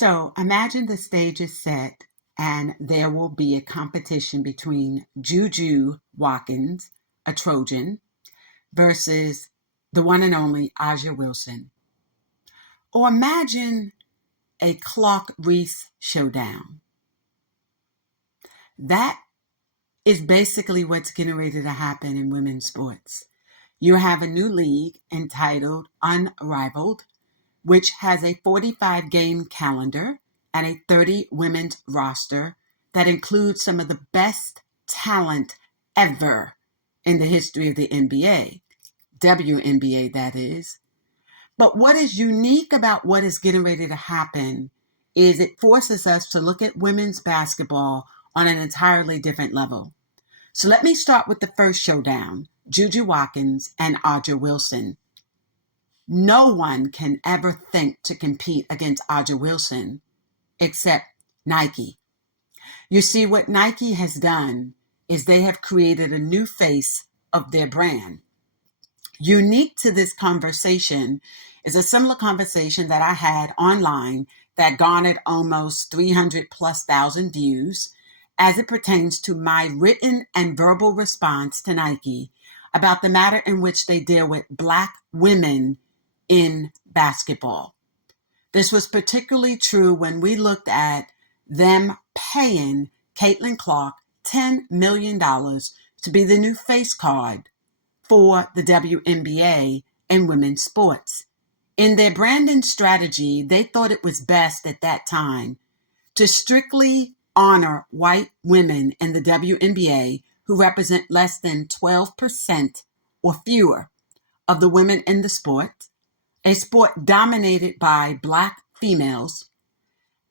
So imagine the stage is set and there will be a competition between Juju Watkins, a Trojan, versus the one and only Aja Wilson. Or imagine a Clark Reese showdown. That is basically what's getting ready to happen in women's sports. You have a new league entitled Unrivaled, which has a 45-game calendar and a 30 women's roster that includes some of the best talent ever in the history of the NBA, WNBA that is. But what is unique about what is getting ready to happen is it forces us to look at women's basketball on an entirely different level. So let me start with the first showdown, Juju Watkins and Aja Wilson. No one can ever think to compete against Aja Wilson except Nike. You see, what Nike has done is they have created a new face of their brand. Unique to this conversation is a similar conversation that I had online that garnered almost 300,000+ views as it pertains to my written and verbal response to Nike about the matter in which they deal with Black women in basketball. This was particularly true when we looked at them paying Caitlin Clark $10 million to be the new face card for the WNBA and women's sports. In their branding strategy, they thought it was best at that time to strictly honor white women in the WNBA who represent less than 12% or fewer of the women in the sport, a sport dominated by Black females,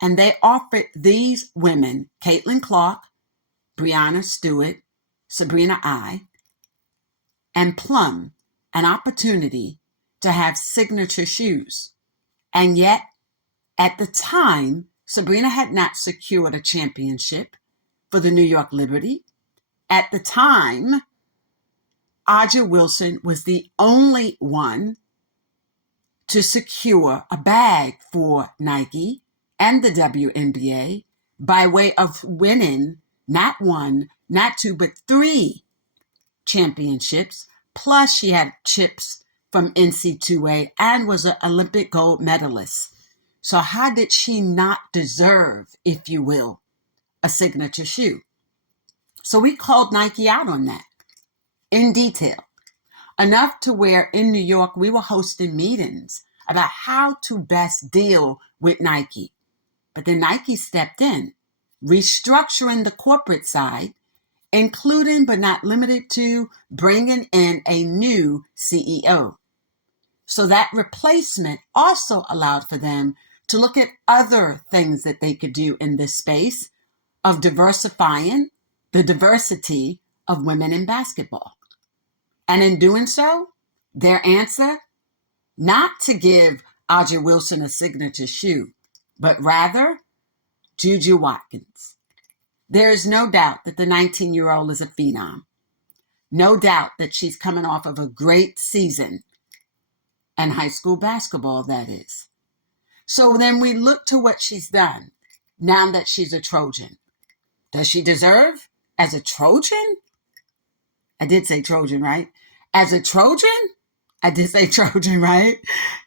and they offered these women, Caitlin Clark, Breanna Stewart, Sabrina I, and Plum, an opportunity to have signature shoes. And yet, at the time, Sabrina had not secured a championship for the New York Liberty. At the time, Aja Wilson was the only one to secure a bag for Nike and the WNBA by way of winning not one, not two, but 3 championships. Plus, she had chips from NCAA and was an Olympic gold medalist. So how did she not deserve, if you will, a signature shoe? So we called Nike out on that in detail, enough to where in New York we were hosting meetings about how to best deal with Nike. But then Nike stepped in, restructuring the corporate side, including but not limited to bringing in a new CEO. So that replacement also allowed for them to look at other things that they could do in this space of diversifying the diversity of women in basketball. And in doing so, their answer, not to give Aja Wilson a signature shoe, but rather Juju Watkins. There is no doubt that the 19-year-old is a phenom. No doubt that she's coming off of a great season, and high school basketball, that is. So then we look to what she's done now that she's a Trojan. Does she deserve as a Trojan? I did say Trojan, right? As a Trojan? I did say Trojan, right?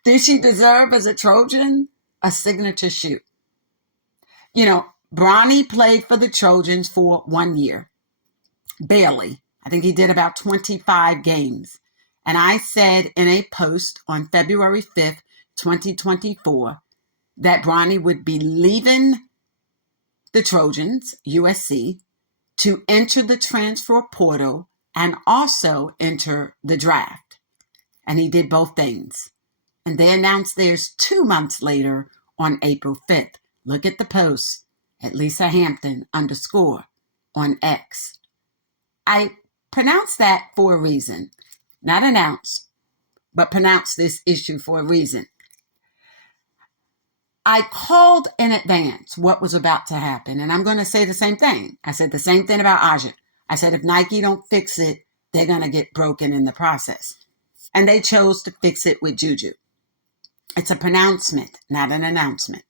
Did she deserve as a Trojan a signature shoe? You know, Bronny played for the Trojans for 1 year. Barely. I think he did about 25 games. And I said in a post on February 5th, 2024, that Bronny would be leaving the Trojans, USC, to enter the transfer portal and also enter the draft. And he did both things. And they announced theirs 2 months later on April 5th. Look at the post at Lisa Hampton _ on X. I pronounce that for a reason. Not announce, but pronounce this issue for a reason. I called in advance what was about to happen, and I'm going to say the same thing. I said the same thing about Aja. I said if Nike don't fix it, they're going to get broken in the process. And they chose to fix it with Juju. It's a pronouncement, not an announcement.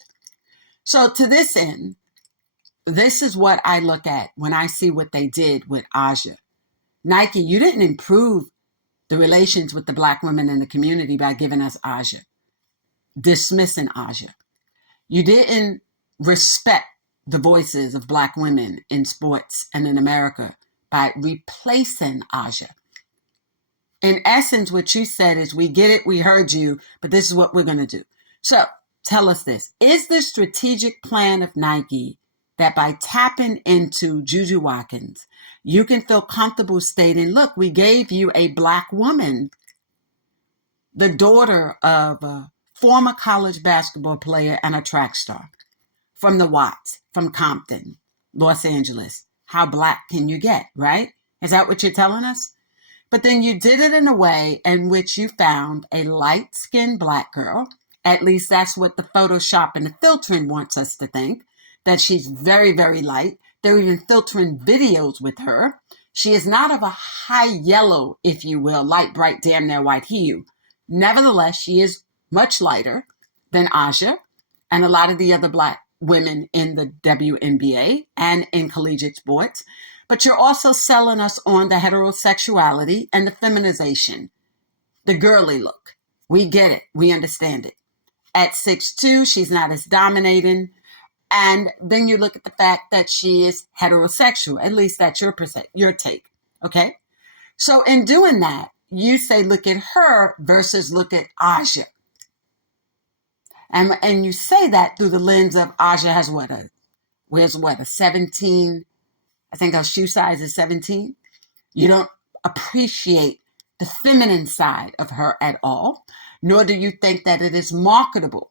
So to this end, this is what I look at when I see what they did with Aja. Nike, you didn't improve the relations with the Black women in the community by giving us Aja, dismissing Aja. You didn't respect the voices of Black women in sports and in America by replacing Aja. In essence, what you said is, we get it, we heard you, but this is what we're going to do. So tell us this. Is the strategic plan of Nike that by tapping into Juju Watkins, you can feel comfortable stating, look, we gave you a Black woman, the daughter of a former college basketball player and a track star from the Watts, from Compton, Los Angeles. How Black can you get, right? Is that what you're telling us? But then you did it in a way in which you found a light-skinned Black girl. At least that's what the Photoshop and the filtering wants us to think, that she's very, very light. They're even filtering videos with her. She is not of a high yellow, if you will, light, bright, damn near white hue. Nevertheless, she is much lighter than Aja and a lot of the other Black women in the WNBA and in collegiate sports. But you're also selling us on the heterosexuality and the feminization, the girly look. We get it. We understand it. At 6'2", she's not as dominating. And then you look at the fact that she is heterosexual. At least that's your take. Okay? So in doing that, you say, look at her versus look at Aja. And you say that through the lens of Aja has a 17, I think her shoe size is 17. You don't appreciate the feminine side of her at all, nor do you think that it is marketable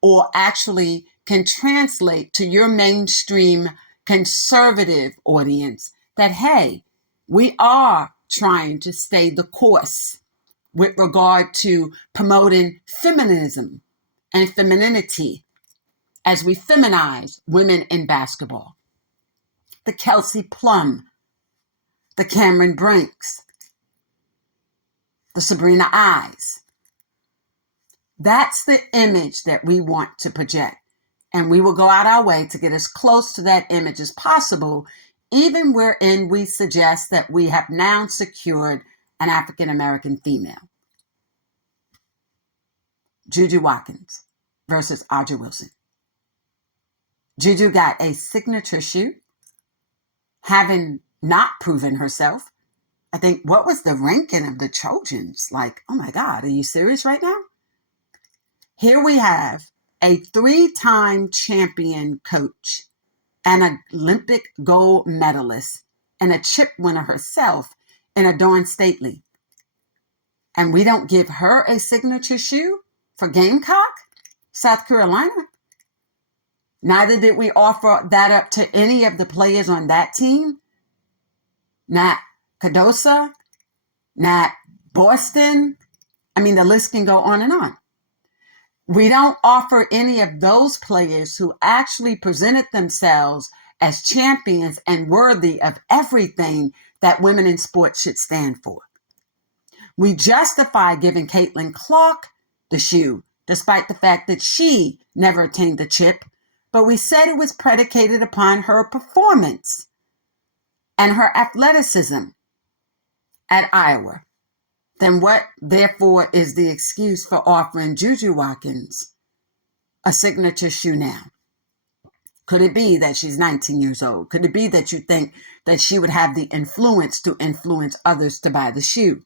or actually can translate to your mainstream conservative audience that, hey, we are trying to stay the course with regard to promoting feminism and femininity as we feminize women in basketball. The Kelsey Plum, the Cameron Brinks, the Sabrina Eyes. That's the image that we want to project. And we will go out our way to get as close to that image as possible, even wherein we suggest that we have now secured an African-American female. Juju Watkins versus Aja Wilson. Juju got a signature shoe, having not proven herself. I think, what was the ranking of the Trojans? Like, oh my God, are you serious right now? Here we have a 3-time champion coach, an Olympic gold medalist, and a chip winner herself in Adorn Stately. And we don't give her a signature shoe for Gamecock, South Carolina? Neither did we offer that up to any of the players on that team. Not Cardosa, not Boston. I mean, the list can go on and on. We don't offer any of those players who actually presented themselves as champions and worthy of everything that women in sports should stand for. We justify giving Caitlin Clark the shoe, despite the fact that she never attained the chip, but we said it was predicated upon her performance and her athleticism at Iowa. Then what, therefore, is the excuse for offering Juju Watkins a signature shoe now? Could it be that she's 19 years old? Could it be that you think that she would have the influence to influence others to buy the shoe?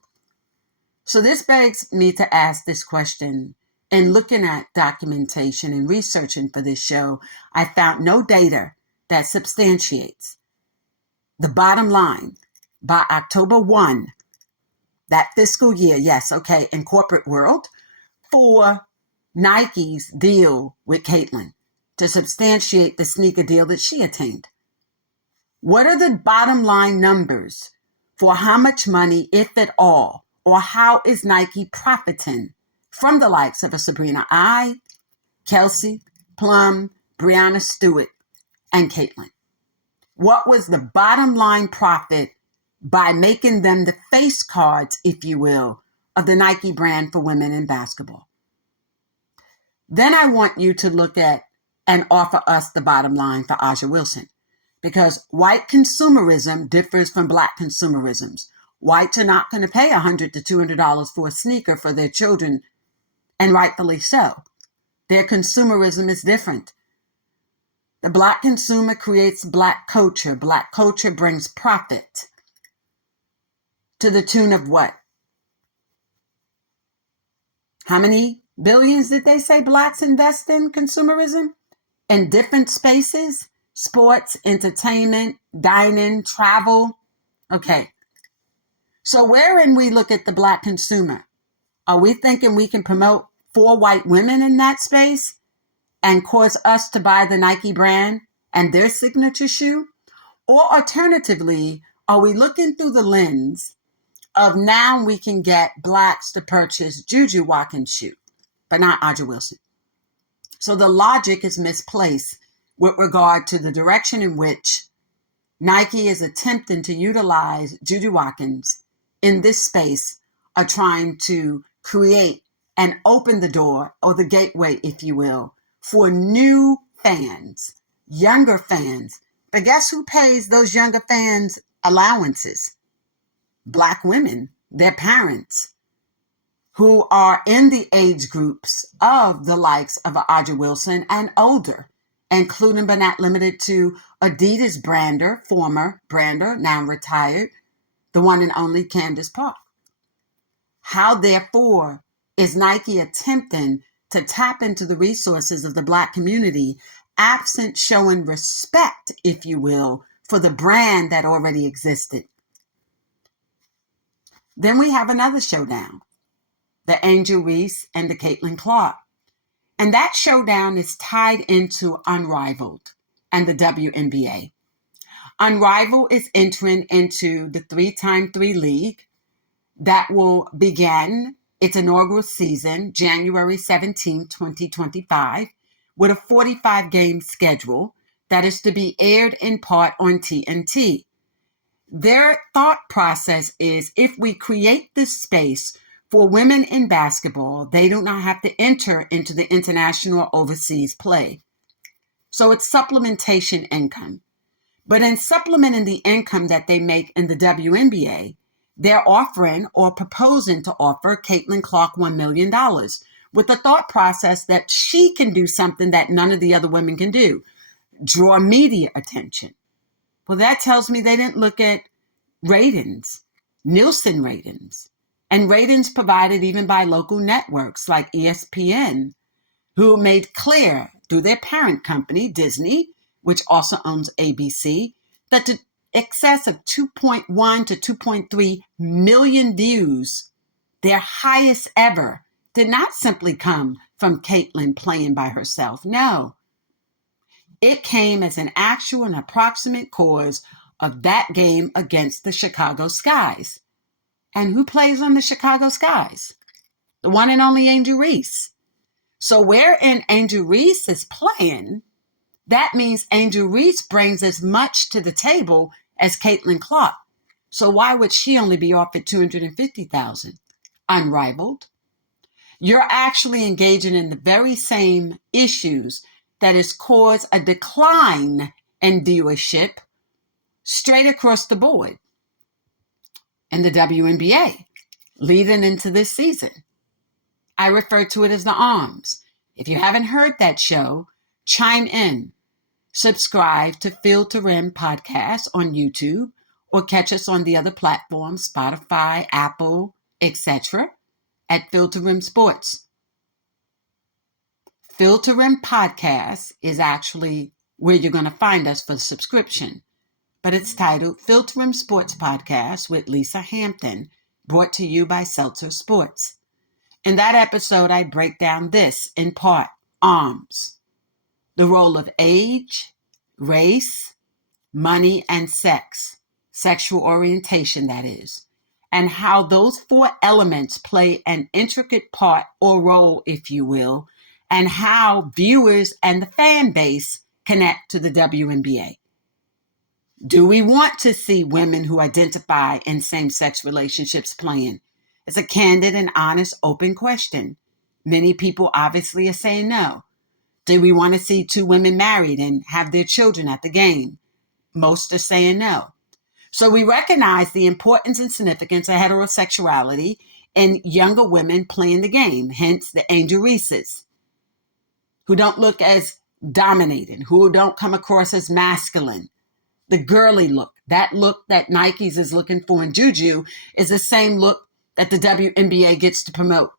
So this begs me to ask this question. In looking at documentation and researching for this show, I found no data that substantiates the bottom line. By October 1, that fiscal year, yes, okay, in corporate world, for Nike's deal with Caitlin to substantiate the sneaker deal that she attained. What are the bottom line numbers for how much money, if at all, or how is Nike profiting from the likes of a Sabrina I, Kelsey Plum, Breanna Stewart, and Caitlin? What was the bottom line profit by making them the face cards, if you will, of the Nike brand for women in basketball? Then I want you to look at and offer us the bottom line for Aja Wilson. Because white consumerism differs from black consumerisms. Whites are not going to pay $100 to $200 for a sneaker for their children, and rightfully so. Their consumerism is different. The black consumer creates black culture. Black culture brings profit to the tune of what? How many billions did they say blacks invest in consumerism? In different spaces, sports, entertainment, dining, travel. Okay. So wherein we look at the black consumer, are we thinking we can promote 4 white women in that space and cause us to buy the Nike brand and their signature shoe? Or alternatively, are we looking through the lens of now we can get blacks to purchase Juju Watkins shoe, but not Aja Wilson? So the logic is misplaced with regard to the direction in which Nike is attempting to utilize Juju Watkins in this space of trying to create and open the door, or the gateway, if you will, for new fans, younger fans. But guess who pays those younger fans allowances? Black women, their parents, who are in the age groups of the likes of Aja Wilson and older, including but not limited to Adidas brander, former brander, now retired, the one and only Candace Park. How, therefore, is Nike attempting to tap into the resources of the black community, absent showing respect, if you will, for the brand that already existed? Then we have another showdown, the Angel Reese and the Caitlin Clark. And that showdown is tied into Unrivaled and the WNBA. Unrivaled is entering into the 3x3 league that will begin its inaugural season January 17, 2025, with a 45-game schedule that is to be aired in part on TNT. Their thought process is, if we create this space for women in basketball, they do not have to enter into the international or overseas play. So it's supplementation income. But in supplementing the income that they make in the WNBA, they're offering or proposing to offer Caitlin Clark $1 million with the thought process that she can do something that none of the other women can do: draw media attention. Well, that tells me they didn't look at ratings, Nielsen ratings, and ratings provided even by local networks like ESPN, who made clear through their parent company, Disney, which also owns ABC, that the excess of 2.1 to 2.3 million views, their highest ever, did not simply come from Caitlin playing by herself. No, it came as an actual and approximate cause of that game against the Chicago Skies. And who plays on the Chicago Skies? The one and only Angel Reese. So wherein Angel Reese is playing, that means Angel Reese brings as much to the table as Caitlin Clark. So why would she only be offered $250,000? Unrivaled. You're actually engaging in the very same issues that has caused a decline in viewership straight across the board in the WNBA leading into this season. I refer to it as the arms. If you haven't heard that show, chime in. Subscribe to Field to Rim podcast on YouTube, or catch us on the other platforms, Spotify, Apple, etc., at Field to Rim Sports. Field to Rim podcast is actually where you're going to find us for subscription, but it's titled Field to Rim Sports Podcast with Lisa Hampton, brought to you by Seltzer Sports. In that episode, I break down this in part: arms, the role of age, race, money, and sex, sexual orientation, that is, and how those 4 elements play an intricate part or role, if you will, and how viewers and the fan base connect to the WNBA. Do we want to see women who identify in same-sex relationships playing? It's a candid and honest, open question. Many people obviously are saying no. Do we want to see two women married and have their children at the game? Most are saying no. So we recognize the importance and significance of heterosexuality in younger women playing the game, hence the Angel Reeses, who don't look as dominating, who don't come across as masculine. The girly look, that look that Nike's is looking for in Juju, is the same look that the WNBA gets to promote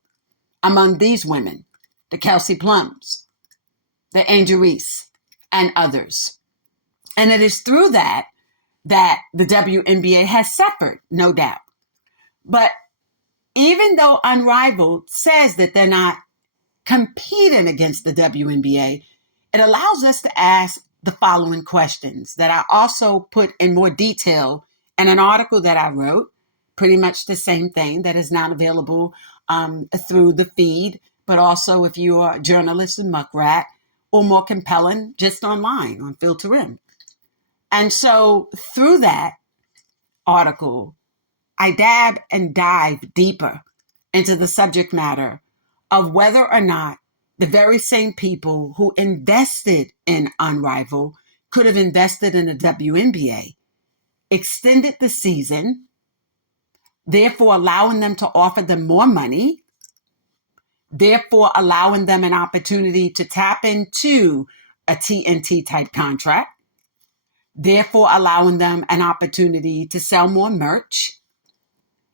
among these women, the Kelsey Plums, the Angel Reese, and others. And it is through that the WNBA has suffered, no doubt. But even though Unrivaled says that they're not competing against the WNBA, it allows us to ask the following questions that I also put in more detail in an article that I wrote, pretty much the same thing that is not available through the feed, but also if you are a journalist in Muckrat, or more compelling, just online on Filter In. And so through that article, I dab and dive deeper into the subject matter of whether or not the very same people who invested in Unrivaled could have invested in the WNBA, extended the season, therefore allowing them to offer them more money, therefore allowing them an opportunity to tap into a TNT type contract, therefore allowing them an opportunity to sell more merch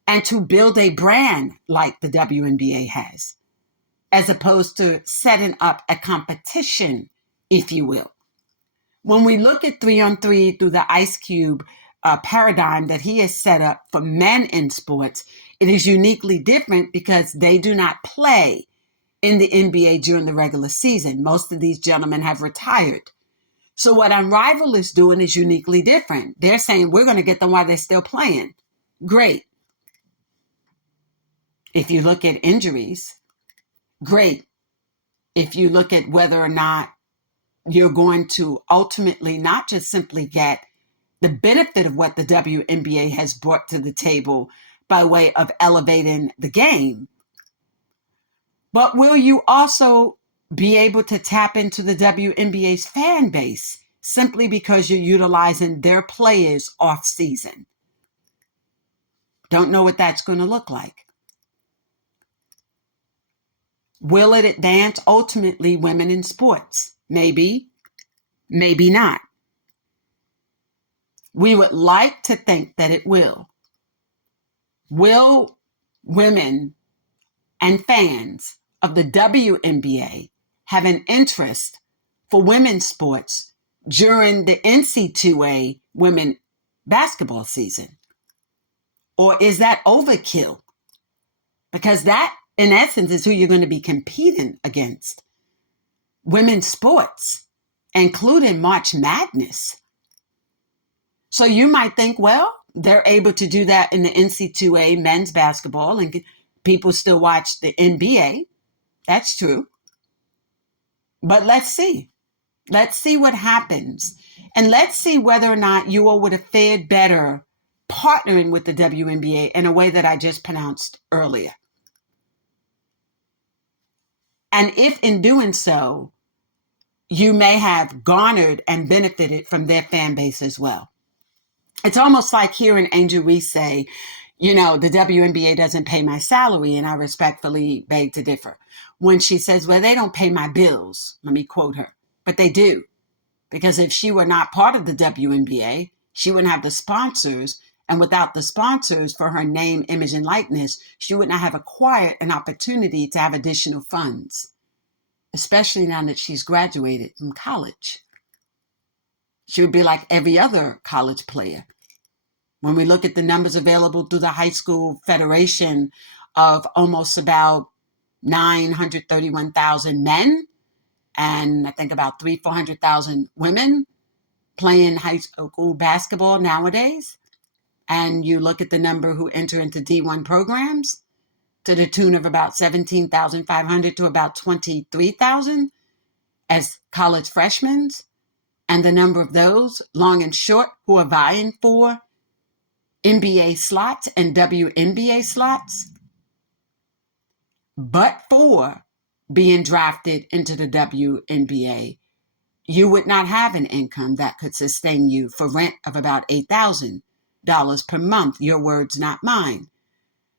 and to build a brand like the WNBA has, as opposed to setting up a competition, if you will. When we look at 3-on-3 through the Ice Cube paradigm that he has set up for men in sports, it is uniquely different because they do not play in the NBA during the regular season. Most of these gentlemen have retired. So what Unrivaled is doing is uniquely different. They're saying we're going to get them while they're still playing. Great. If you look at injuries, great. If you look at whether or not you're going to ultimately not just simply get the benefit of what the WNBA has brought to the table by way of elevating the game, but will you also be able to tap into the WNBA's fan base simply because you're utilizing their players off season? Don't know what that's going to look like. Will it advance ultimately women in sports? Maybe, maybe not. We would like to think that it will. Will women and fans of the WNBA have an interest for women's sports during the NCAA women basketball season? Or is that overkill? Because that, in essence, is who you're going to be competing against. Women's sports, including March Madness. So you might think, well, they're able to do that in the NCAA men's basketball and people still watch the NBA. That's true. But let's see. Let's see what happens. And let's see whether or not you all would have fared better partnering with the WNBA in a way that I just pronounced earlier. And if in doing so, you may have garnered and benefited from their fan base as well. It's almost like hearing Angel Reese say, the WNBA doesn't pay my salary, and I respectfully beg to differ. When she says, well, they don't pay my bills, let me quote her, but they do. Because if she were not part of the WNBA, she wouldn't have the sponsors, and without the sponsors for her name, image, and likeness, she would not have acquired an opportunity to have additional funds, especially now that she's graduated from college. She would be like every other college player. When we look at the numbers available through the high school federation of almost about 931,000 men, and I think about 400,000 women playing high school basketball nowadays, and you look at the number who enter into D1 programs to the tune of about 17,500 to about 23,000 as college freshmen, and the number of those, long and short, who are vying for NBA slots and WNBA slots, but for being drafted into the WNBA, you would not have an income that could sustain you for rent of about $8,000 per month. Your words, not mine.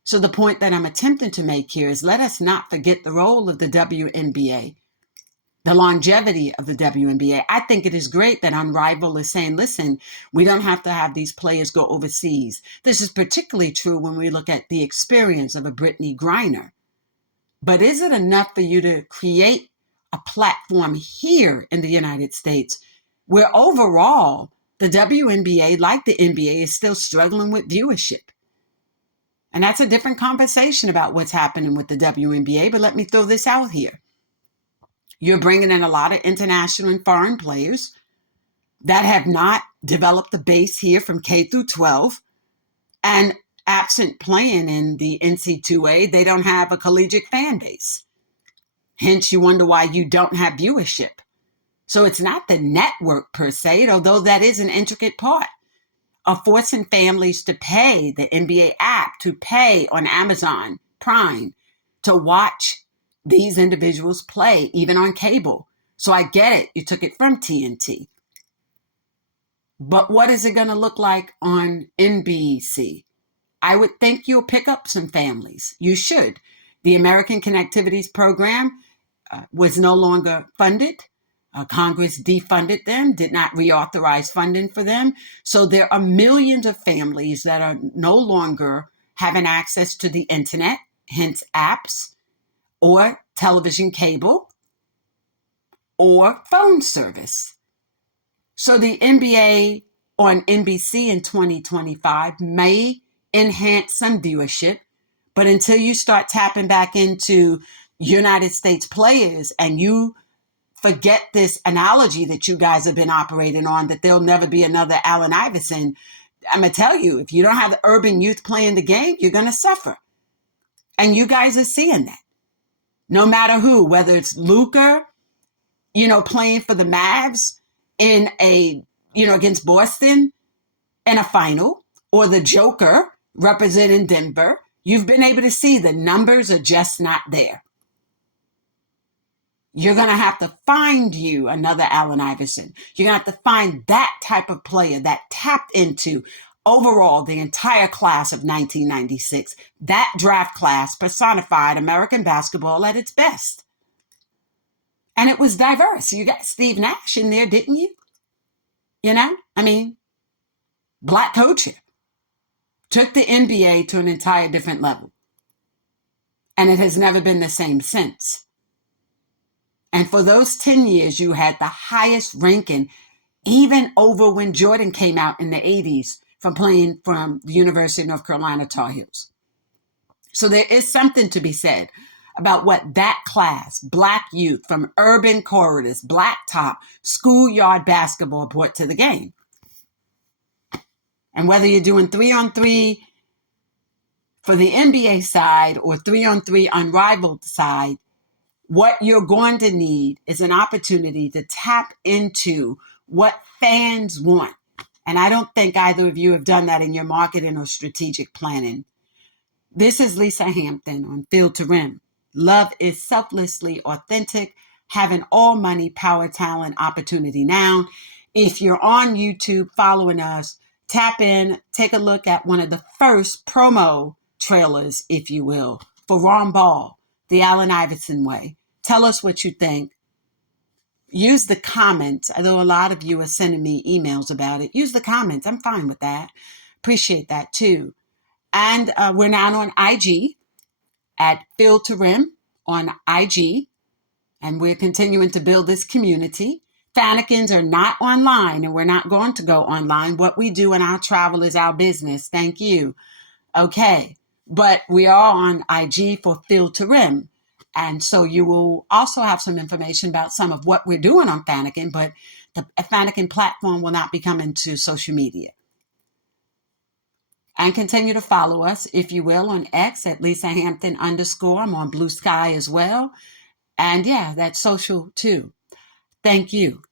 So the point that I'm attempting to make here is, let us not forget the role of the WNBA, the longevity of the WNBA. I think it is great that Unrivaled is saying, listen, we don't have to have these players go overseas. This is particularly true when we look at the experience of a Brittany Griner. But is it enough for you to create a platform here in the United States where overall the WNBA, like the NBA, is still struggling with viewership? And that's a different conversation about what's happening with the WNBA, but let me throw this out here. You're bringing in a lot of international and foreign players that have not developed the base here from K through 12, and absent playing in the NCAA, they don't have a collegiate fan base. Hence, you wonder why you don't have viewership. So it's not the network per se, although that is an intricate part of forcing families to pay the NBA app, to pay on Amazon Prime, to watch these individuals play, even on cable. So I get it. You took it from TNT. But what is it going to look like on NBC? I would think you'll pick up some families. You should. The American Connectivities program was no longer funded. Congress defunded them, did not reauthorize funding for them. So there are millions of families that are no longer having access to the internet, hence apps, or television cable, or phone service. So the NBA on NBC in 2025 may enhance some viewership, but until you start tapping back into United States players and you forget this analogy that you guys have been operating on, that there'll never be another Allen Iverson, I'm going to tell you, if you don't have the urban youth playing the game, you're going to suffer. And you guys are seeing that. No matter who, whether it's Luka, playing for the Mavs in against Boston in a final, or the Joker representing Denver, you've been able to see the numbers are just not there. You're going to have to find you another Allen Iverson. You're going to have to find that type of player that tapped into overall the entire class of 1996. That draft class personified American basketball at its best. And it was diverse. You got Steve Nash in there, didn't you? Black coach took the NBA to an entire different level. And it has never been the same since. And for those 10 years, you had the highest ranking, even over when Jordan came out in the 80s from playing from the University of North Carolina Tar Heels. So there is something to be said about what that class, Black youth from urban corridors, blacktop, schoolyard basketball brought to the game. And whether you're doing 3-on-3 for the NBA side or 3-on-3 Unrivaled side, what you're going to need is an opportunity to tap into what fans want. And I don't think either of you have done that in your marketing or strategic planning. This is Lisa Hampton on Field to Rim. Love is selflessly authentic, having all money, power, talent, opportunity now. If you're on YouTube following us, tap in, take a look at one of the first promo trailers, if you will, for Ron Ball, The Allen Iverson Way. Tell us what you think. Use the comments. Although a lot of you are sending me emails about it. Use the comments. I'm fine with that. Appreciate that too. And we're now on IG at Field to Rim on IG. And we're continuing to build this community. Fannikins are not online, and we're not going to go online. What we do in our travel is our business. Thank you. Okay. But we are on IG for Field to Rim. And so you will also have some information about some of what we're doing on Fannikin, but the Fannikin platform will not be coming to social media. And continue to follow us, if you will, on X at Lisa Hampton _. I'm on Blue Sky as well. And yeah, that's social too. Thank you.